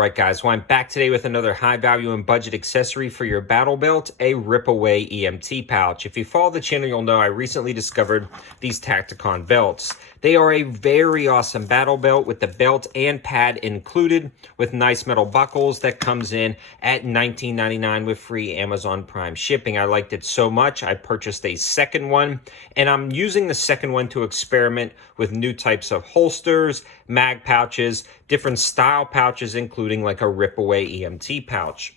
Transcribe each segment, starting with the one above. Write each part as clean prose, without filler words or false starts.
Alright guys, well I'm back today with another high value and budget accessory for your battle belt, a rip-away EMT pouch. If you follow the channel, you'll know I recently discovered these Tacticon belts. They are a very awesome battle belt with the belt and pad included with nice metal buckles that comes in at $19.99 with free Amazon Prime shipping. I liked it so much, I purchased a second one, and I'm using the second one to experiment with new types of holsters, mag pouches, different style pouches, including like a rip-away EMT pouch.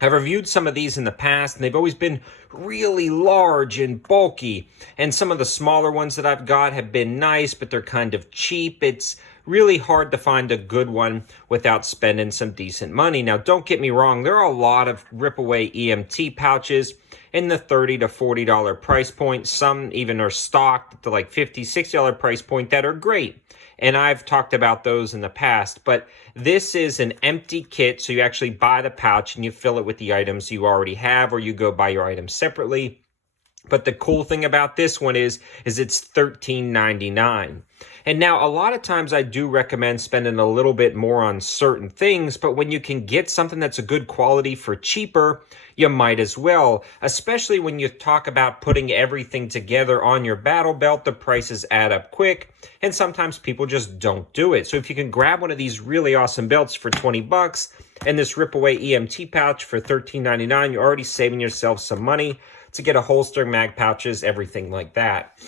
I've reviewed some of these in the past, and they've always been really large and bulky. And some of the smaller ones that I've got have been nice, but they're kind of cheap. It's really hard to find a good one without spending some decent money. Now, don't get me wrong, there are a lot of rip-away EMT pouches in the $30 to $40 price point. Some even are stocked at the like $50, $60 price point that are great. And I've talked about those in the past, but this is an empty kit, so you actually buy the pouch and you fill it with the items you already have, or you go buy your items separately. But the cool thing about this one is it's $13.99. And now a lot of times I do recommend spending a little bit more on certain things, but when you can get something that's a good quality for cheaper, you might as well. Especially when you talk about putting everything together on your battle belt, the prices add up quick, and sometimes people just don't do it. So if you can grab one of these really awesome belts for 20 bucks and this rip-away EMT pouch for $13.99, you're already saving yourself some money to get a holster, mag pouches, everything like that.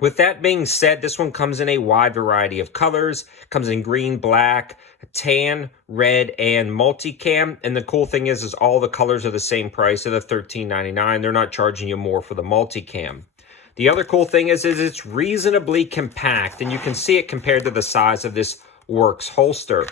With that being said, this one comes in a wide variety of colors. Comes in green, black, tan, red, and multicam. And the cool thing is all the colors are the same price of the $13.99. They're not charging you more for the multicam. The other cool thing is it's reasonably compact, and you can see it compared to the size of this Works holster.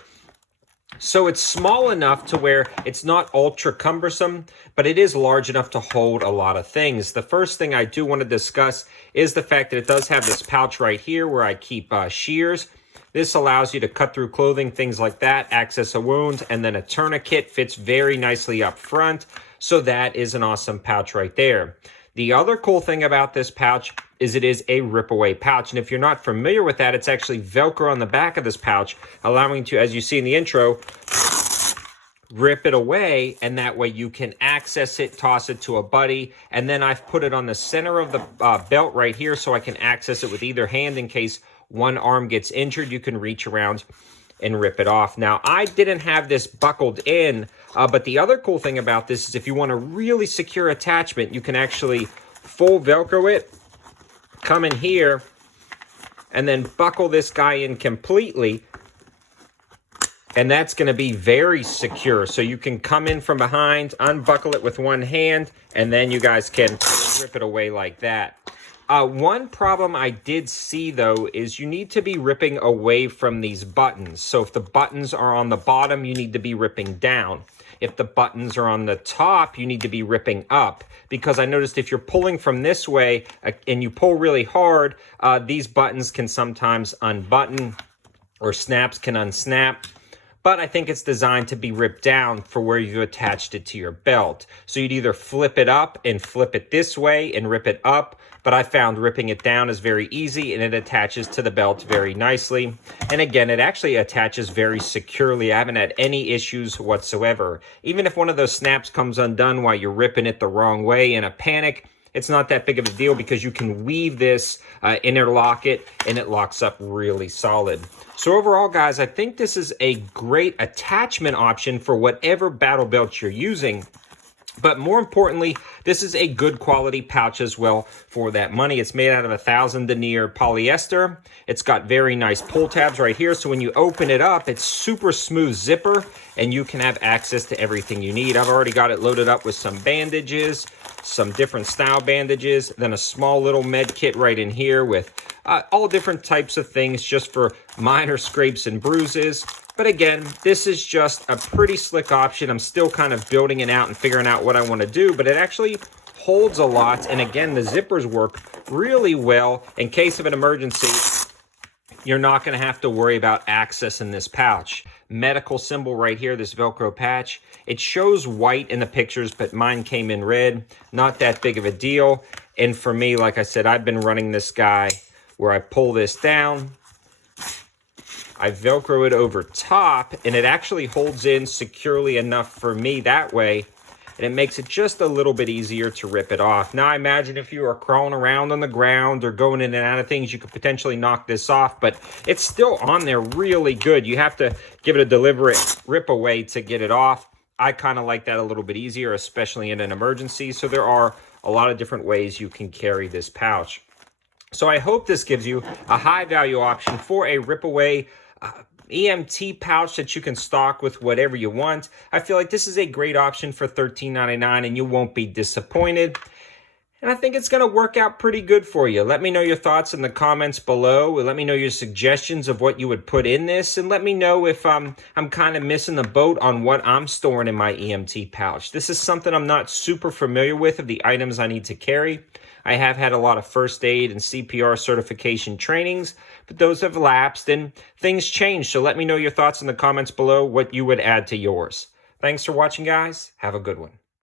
So it's small enough to where it's not ultra cumbersome, but it is large enough to hold a lot of things. The first thing I do want to discuss is the fact that it does have this pouch right here where I keep shears. This allows you to cut through clothing, things like that, access a wound, and then a tourniquet fits very nicely up front. So that is an awesome pouch right there. The other cool thing about this pouch is it is a rip-away pouch. And if you're not familiar with that, it's actually Velcro on the back of this pouch, allowing to, as you see in the intro, rip it away, and that way you can access it, toss it to a buddy. And then I've put it on the center of the belt right here so I can access it with either hand in case one arm gets injured. You can reach around and rip it off. Now, I didn't have this buckled in, but the other cool thing about this is if you want a really secure attachment, you can actually full Velcro it, come in here, and then buckle this guy in completely, and that's going to be very secure. So you can come in from behind, unbuckle it with one hand, and then you guys can rip it away like that. One problem I did see, though, is you need to be ripping away from these buttons. So if the buttons are on the bottom, you need to be ripping down. If the buttons are on the top, you need to be ripping up. Because I noticed if you're pulling from this way and you pull really hard, these buttons can sometimes unbutton or snaps can unsnap. But I think it's designed to be ripped down for where you attached it to your belt. So you'd either flip it up and flip it this way and rip it up, but I found ripping it down is very easy and it attaches to the belt very nicely. And again, it actually attaches very securely. I haven't had any issues whatsoever. Even if one of those snaps comes undone while you're ripping it the wrong way in a panic, it's not that big of a deal because you can weave this, interlock it, and it locks up really solid. So overall, guys, I think this is a great attachment option for whatever battle belt you're using. But more importantly, this is a good quality pouch as well for that money. It's made out of 1,000 denier polyester. It's got very nice pull tabs right here. So when you open it up, it's super smooth zipper and you can have access to everything you need. I've already got it loaded up with some bandages, some different style bandages, then a small little med kit right in here with all different types of things just for minor scrapes and bruises. But again, this is just a pretty slick option. I'm still kind of building it out and figuring out what I want to do, but it actually holds a lot. And again, the zippers work really well. In case of an emergency, you're not going to have to worry about accessing this pouch. Medical symbol right here, this Velcro patch. It shows white in the pictures, but mine came in red. Not that big of a deal. And for me, like I said, I've been running this guy where I pull this down, I Velcro it over top, and it actually holds in securely enough for me that way, and it makes it just a little bit easier to rip it off. Now, I imagine if you are crawling around on the ground or going in and out of things, you could potentially knock this off, but it's still on there really good. You have to give it a deliberate rip away to get it off. I kind of like that a little bit easier, especially in an emergency. So there are a lot of different ways you can carry this pouch. So I hope this gives you a high value option for a rip away EMT pouch that you can stock with whatever you want. I feel like this is a great option for $13.99 and you won't be disappointed. And I think it's going to work out pretty good for you. Let me know your thoughts in the comments below. Let me know your suggestions of what you would put in this. And let me know if I'm kind of missing the boat on what I'm storing in my EMT pouch. This is something I'm not super familiar with of the items I need to carry. I have had a lot of first aid and CPR certification trainings, but those have lapsed and things change. So let me know your thoughts in the comments below, what you would add to yours. Thanks for watching, guys. Have a good one.